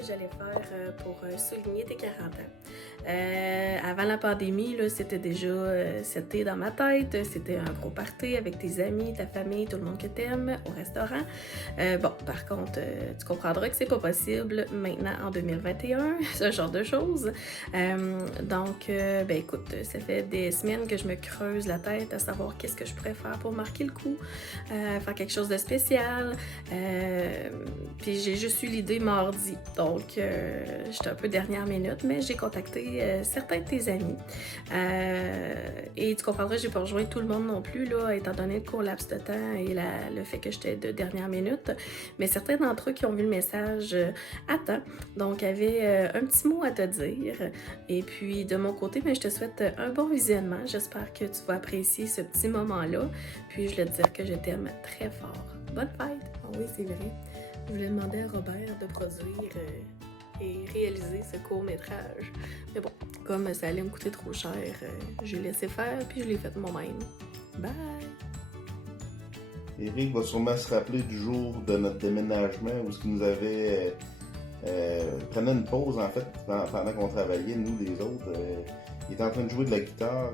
que j'allais faire pour souligner tes 40 ans. Avant la pandémie, là, c'était déjà seté dans ma tête. C'était un gros party avec tes amis, ta famille, tout le monde que t'aimes au restaurant. Bon, par contre, tu comprendras que c'est pas possible maintenant en 2021, ce genre de choses. Ben écoute, ça fait des semaines que je me creuse la tête à savoir qu'est-ce que je pourrais faire pour marquer le coup, faire quelque chose de spécial. Puis j'ai juste eu l'idée mardi, donc j'étais un peu dernière minute, mais j'ai contacté certains de tes amis. Et tu comprendras, j'ai pas rejoint tout le monde non plus, là, étant donné le court laps de temps et le fait que j'étais de dernière minute. Mais certains d'entre eux qui ont vu le message à temps, donc avaient un petit mot à te dire. Et puis de mon côté, ben, je te souhaite un bon visionnement. J'espère que tu vas apprécier ce petit moment-là. Puis je voulais te dire que je t'aime très fort. Bonne fête! Ah oui, c'est vrai. Je voulais demander à Robert de produire et réaliser ce court-métrage. Mais bon, comme ça allait me coûter trop cher, j'ai laissé faire puis je l'ai fait moi-même. Bye! Éric va sûrement se rappeler du jour de notre déménagement où il nous avait prenait une pause en fait pendant qu'on travaillait, nous les autres. Il était en train de jouer de la guitare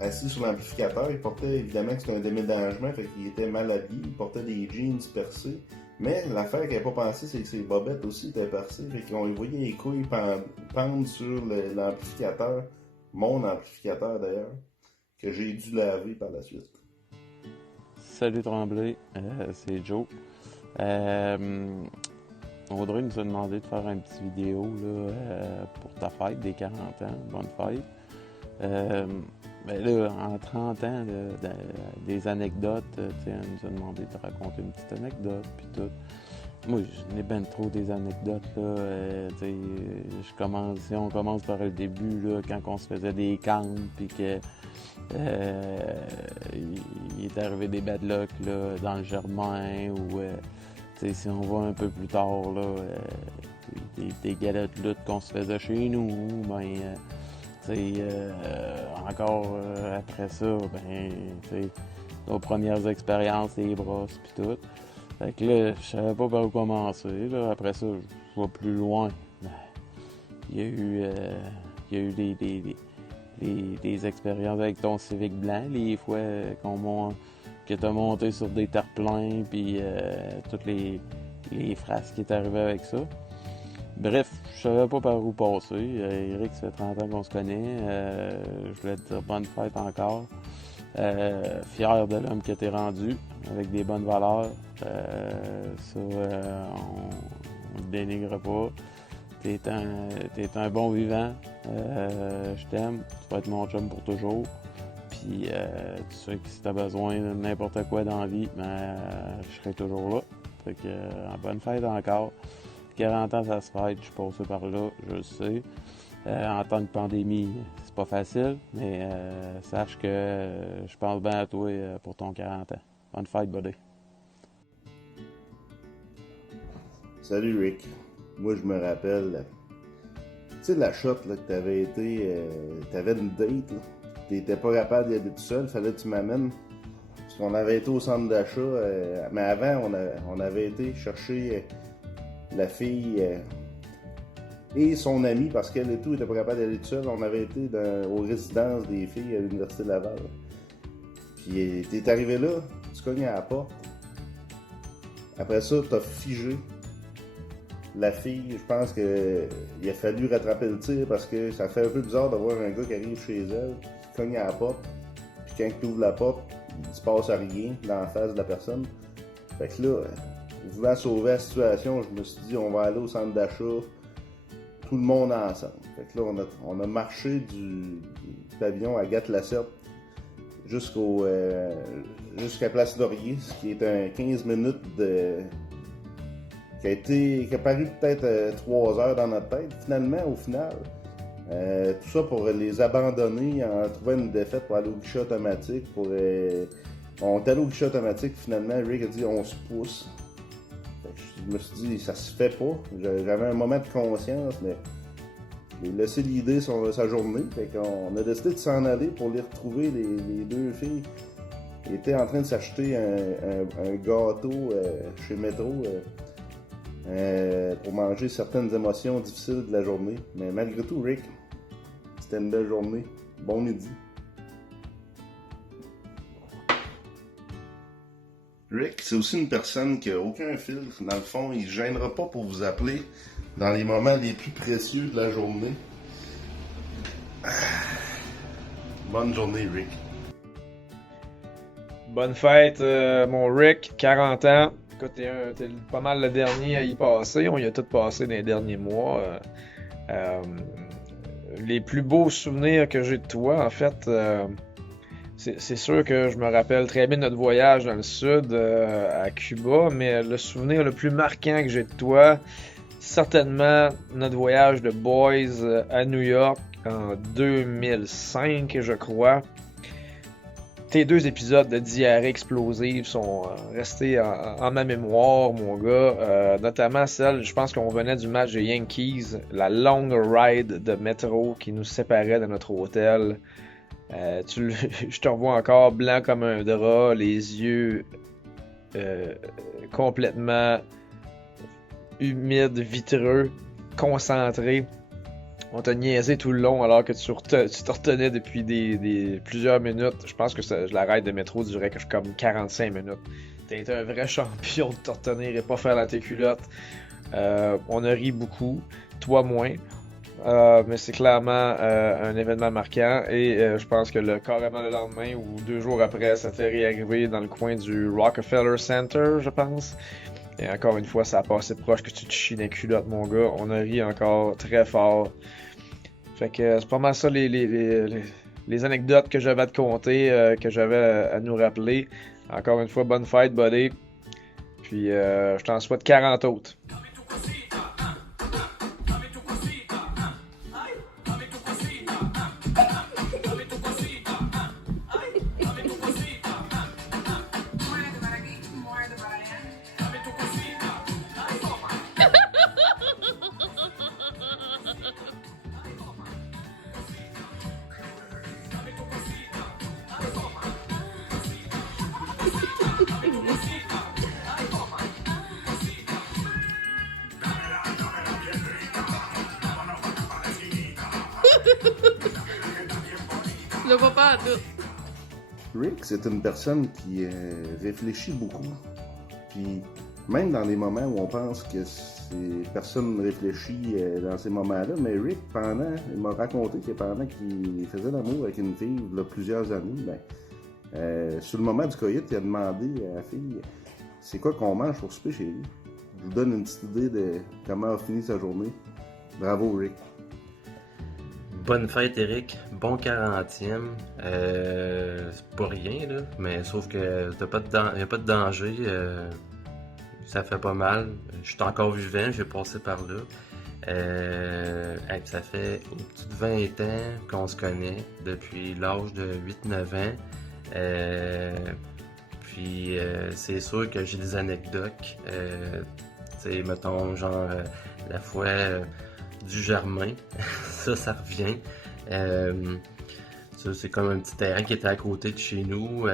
assis sur l'amplificateur. Il portait évidemment que c'était un déménagement, fait qu'il était mal habillé, il portait des jeans percés. Mais l'affaire qu'il n'avait pas pensé, c'est que ses bobettes aussi étaient percées. Fait qu'on y voyait les couilles pendre sur l'amplificateur, mon amplificateur d'ailleurs, que j'ai dû laver par la suite. Salut Tremblay, c'est Joe. Audrey nous a demandé de faire une petite vidéo là, pour ta fête des 40 ans. Bonne fête. Ben là, en 30 ans, des anecdotes, elle nous a demandé de raconter une petite anecdote, puis tout. Moi, je n'ai ben trop des anecdotes, là. Si on commence par le début, là, quand on se faisait des cannes, puis que il est arrivé des bad luck, là, dans le Germain, ou si on va un peu plus tard, là, des galettes de lutte qu'on se faisait chez nous, encore après ça, nos premières expériences, les brosses pis tout. Fait que là, je savais pas par où commencer. Là. Après ça, je vais plus loin. Il y a eu des expériences avec ton Civic blanc, les fois que t'as monté sur des terre-pleins, puis toutes les phrases qui est arrivées avec ça. Bref, je savais pas par où passer. Eric, ça fait 30 ans qu'on se connaît. Je voulais te dire bonne fête encore. Fier de l'homme que t'es rendu, avec des bonnes valeurs. On ne dénigre pas. T'es un bon vivant. Je t'aime. Tu vas être mon chum pour toujours. Puis tu sais que si t'as besoin de n'importe quoi dans la vie, je serai toujours là. Fait que bonne fête encore. 40 ans, ça se fête, je suis passé par là, je le sais. En temps de pandémie, c'est pas facile, mais sache que je pense bien à toi pour ton 40 ans. Bonne fête, buddy. Salut Rick. Moi, je me rappelle, tu sais, la shot là, que t'avais une date, là. T'étais pas capable d'y aller tout seul, fallait que tu m'amènes. Parce qu'on avait été au centre d'achat, mais avant, on avait été chercher la fille et son amie, parce qu'elle et tout était pas capable d'aller tout seul. On avait été aux résidences des filles à l'Université de Laval. Puis t'es arrivé là, tu cognes à la porte. Après ça, t'as figé. La fille, je pense qu'il a fallu rattraper le tir parce que ça fait un peu bizarre d'avoir un gars qui arrive chez elle, qui cogne à la porte, puis quand tu ouvres la porte, il se passe rien dans la face de la personne. Fait que là, voulant sauver la situation, je me suis dit on va aller au centre d'achat, tout le monde ensemble. Fait que là, on a marché du pavillon à Gathe-Lacerte jusqu'à Place Laurier, ce qui est un 15 minutes qui a paru peut-être 3 heures dans notre tête. Finalement, au final, tout ça pour les abandonner en trouvant une défaite pour aller au guichet automatique. On est allé au guichet automatique, finalement, Rick a dit on se pousse. Je me suis dit, ça se fait pas. J'avais un moment de conscience, mais j'ai laissé l'idée sur sa journée. Fait qu'on a décidé de s'en aller pour les retrouver. Les deux filles étaient en train de s'acheter un gâteau chez Métro. pour manger certaines émotions difficiles de la journée. Mais malgré tout, Rick, c'était une belle journée. Bon midi. Rick, c'est aussi une personne qui n'a aucun filtre. Dans le fond, il ne gênera pas pour vous appeler dans les moments les plus précieux de la journée. Bonne journée, Rick. Bonne fête, mon Rick, 40 ans. Écoute, t'es pas mal le dernier à y passer. On y a tout passé dans les derniers mois. Les plus beaux souvenirs que j'ai de toi, en fait, c'est sûr que je me rappelle très bien de notre voyage dans le sud, à Cuba, mais le souvenir le plus marquant que j'ai de toi, certainement notre voyage de boys à New York en 2005, je crois. Tes 2 épisodes de diarrhée explosive sont restés en ma mémoire, mon gars. Notamment celle, je pense qu'on venait du match des Yankees, la long ride de métro qui nous séparait de notre hôtel. Je te revois encore blanc comme un drap, les yeux complètement humides, vitreux, concentrés. On t'a niaisé tout le long alors que tu te retenais depuis plusieurs minutes. Je pense que la ride de métro durait comme 45 minutes. T'as été un vrai champion de te retenir et pas faire dans tes culottes. On a ri beaucoup, toi moins. Mais c'est clairement un événement marquant et je pense que carrément le lendemain ou 2 jours après, ça t'est réarrivé dans le coin du Rockefeller Center, je pense. Et encore une fois, ça a passé proche que tu te chies dans les culottes, mon gars. On a ri encore très fort. Fait que c'est pas mal ça les anecdotes que j'avais à te conter, que j'avais à nous rappeler. Encore une fois, bonne fête, buddy. Puis je t'en souhaite 40 autres. Le vois pas à tout. Rick, c'est une personne qui réfléchit beaucoup. Puis même dans les moments où on pense que personne ne réfléchit dans ces moments-là, mais Rick, il m'a raconté que pendant qu'il faisait l'amour avec une fille il y a plusieurs années, sur le moment du coït, il a demandé à la fille « C'est quoi qu'on mange pour souper, chérie? » Je vous donne une petite idée de comment a fini sa journée. Bravo, Rick. Bonne fête, Eric. Bon 40e. C'est pas rien, là. Mais sauf que y a pas de danger. Ça fait pas mal. Je suis encore vivant. J'ai passé par là. Ça fait au-dessus de 20 ans qu'on se connaît. Depuis l'âge de 8-9 ans. Puis c'est sûr que j'ai des anecdotes. Tu sais, mettons, genre, la fois du Germain. ça revient. Ça, c'est comme un petit terrain qui était à côté de chez nous,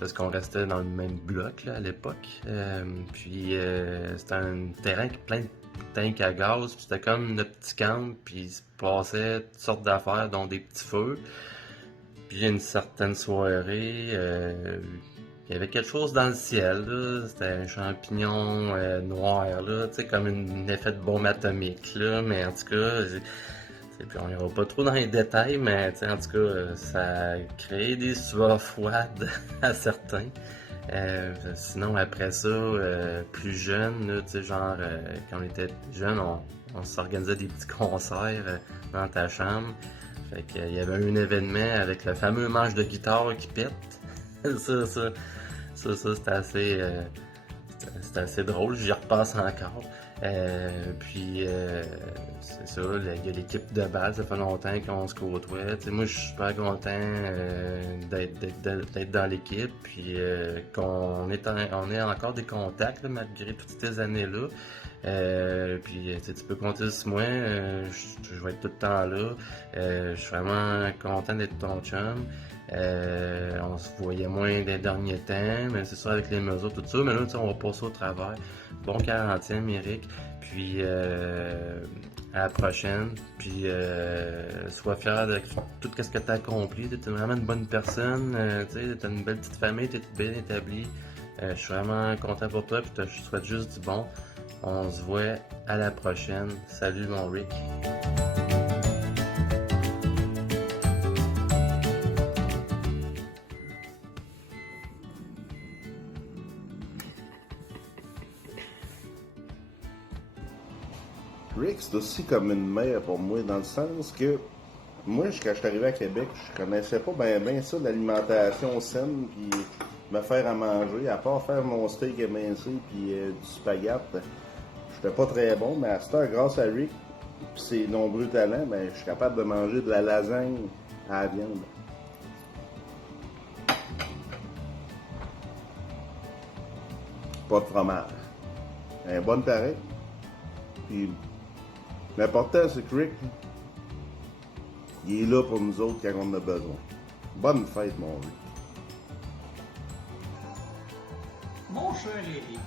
parce qu'on restait dans le même bloc là, à l'époque. Puis c'était un terrain plein de tanks à gaz, puis c'était comme notre petit camp, puis il se passait toutes sortes d'affaires, dont des petits feux. Puis une certaine soirée, il y avait quelque chose dans le ciel, là. C'était un champignon noir, là, tu sais, comme un effet de bombe atomique, là. Mais en tout cas, puis on n'ira pas trop dans les détails, mais en tout cas, ça a créé des sueurs froides à certains. Sinon, après ça, plus jeune, tu sais, genre, quand on était jeune, on s'organisait des petits concerts dans ta chambre. Fait qu'il y avait un événement avec le fameux manche de guitare qui pète. ça c'était assez drôle, j'y repasse encore. Puis c'est ça, il y a l'équipe de base, ça fait longtemps qu'on se côtoie. T'sais, moi je suis super content d'être dans l'équipe, puis qu'on est encore des contacts là, malgré toutes ces années-là. Puis tu peux compter sur moi, je vais être tout le temps là. Je suis vraiment content d'être ton chum. On se voyait moins les derniers temps, mais c'est ça avec les mesures, tout ça. Mais là, on va passer au travers. Bon 40e, Eric. Puis à la prochaine. Puis sois fier de tout ce que tu as accompli. Tu es vraiment une bonne personne. Tu as une belle petite famille, tu es bien établi. Je suis vraiment content pour toi. Puis je te souhaite juste du bon. On se voit à la prochaine. Salut mon Rick. Rick, c'est aussi comme une mère pour moi, dans le sens que moi, quand je suis arrivé à Québec, je connaissais pas bien ça, l'alimentation saine, puis me faire à manger, à part faire mon steak émincé puis du spaghetti. J'étais pas très bon, mais à cette heure, grâce à Rick et ses nombreux talents, ben, je suis capable de manger de la lasagne à la viande. Pas de fromage. Un bon pareil. Puis l'important, c'est que Rick, il est là pour nous autres quand on en a besoin. Bonne fête, mon Rick. Mon cher Eric,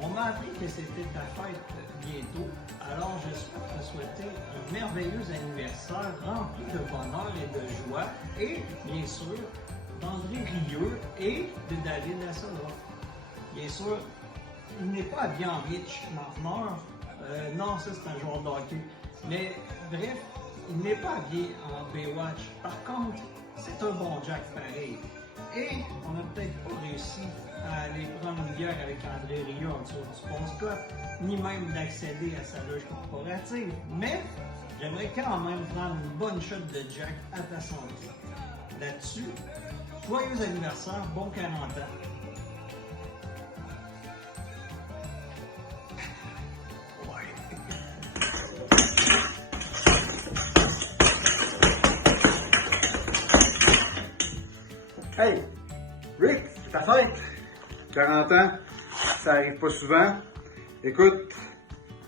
on m'a appris que c'était ta fête bientôt, alors je souhaite te souhaiter un merveilleux anniversaire rempli de bonheur et de joie, et bien sûr, d'André Rieu et de David Asselin. Bien sûr, il n'est pas habillé en Rich Marner, non, ça c'est un joueur de hockey, mais bref, il n'est pas habillé en Baywatch. Par contre, c'est un bon Jack pareil. Et on n'a peut-être pas réussi à aller prendre une bière avec André Rieu en dessous du Pont Scott, ni même d'accéder à sa loge corporative. Mais j'aimerais quand même prendre une bonne shot de Jack à ta santé. Là-dessus, joyeux anniversaire, bon 40 ans. Hey, Rick, c'est ta fête! 40 ans, ça arrive pas souvent. Écoute,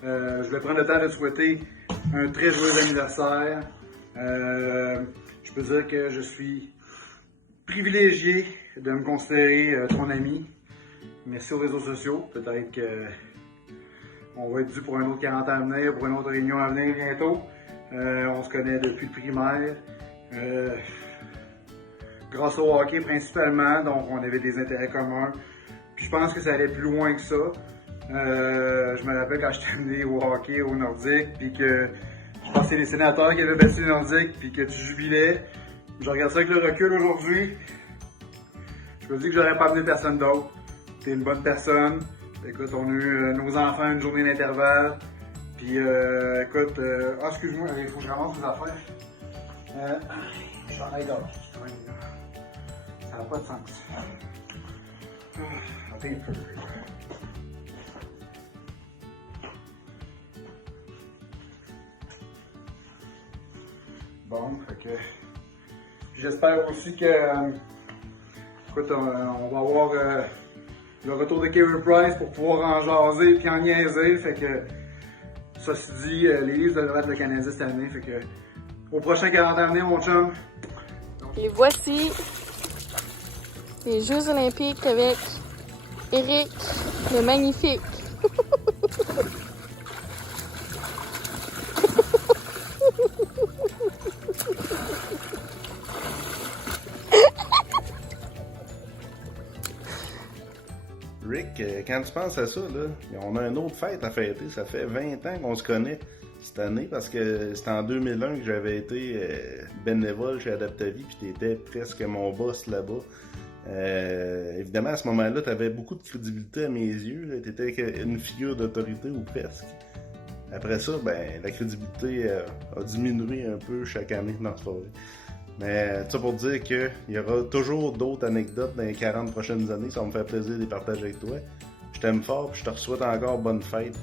je vais prendre le temps de te souhaiter un très joyeux anniversaire. Je peux dire que je suis privilégié de me considérer ton ami. Merci aux réseaux sociaux. Peut-être que on va être dû pour un autre 40 ans à venir, pour une autre réunion à venir bientôt. On se connaît depuis le primaire. Grâce au hockey principalement, donc on avait des intérêts communs. Puis je pense que ça allait plus loin que ça. Je me rappelle quand j'étais amené au hockey au Nordique, puis que je pense que c'est les sénateurs qui avaient battu les Nordiques, puis que tu jubilais. Je regarde ça avec le recul aujourd'hui. Je me dis que j'aurais pas amené personne d'autre. T'es une bonne personne. Écoute, on a eu nos enfants une journée d'intervalle. Puis écoute, excuse-moi, il faut que je ramasse mes affaires. J'en ai d'autres. Ça n'a pas de sens. Attends un peu. Bon, fait que j'espère aussi que écoute, on va avoir le retour de Carey Price pour pouvoir en jaser puis en niaiser. Fait que ceci dit, les Leafs devraient être le Canadien cette année. Fait que au prochain 40 années, mon chum. Et voici les Jeux olympiques avec Eric le Magnifique. Rick, quand tu penses à ça, là, on a une autre fête à fêter. Ça fait 20 ans qu'on se connaît cette année parce que c'était en 2001 que j'avais été bénévole chez Adaptavie puis tu étais presque mon boss là-bas. Évidemment, à ce moment-là, tu avais beaucoup de crédibilité à mes yeux. Tu étais une figure d'autorité ou presque. Après ça, ben, la crédibilité a diminué un peu chaque année dans ce forêt. Mais ça pour dire qu'il y aura toujours d'autres anecdotes dans les 40 prochaines années. Ça va me faire plaisir de les partager avec toi. Je t'aime fort et je te souhaite encore bonne fête.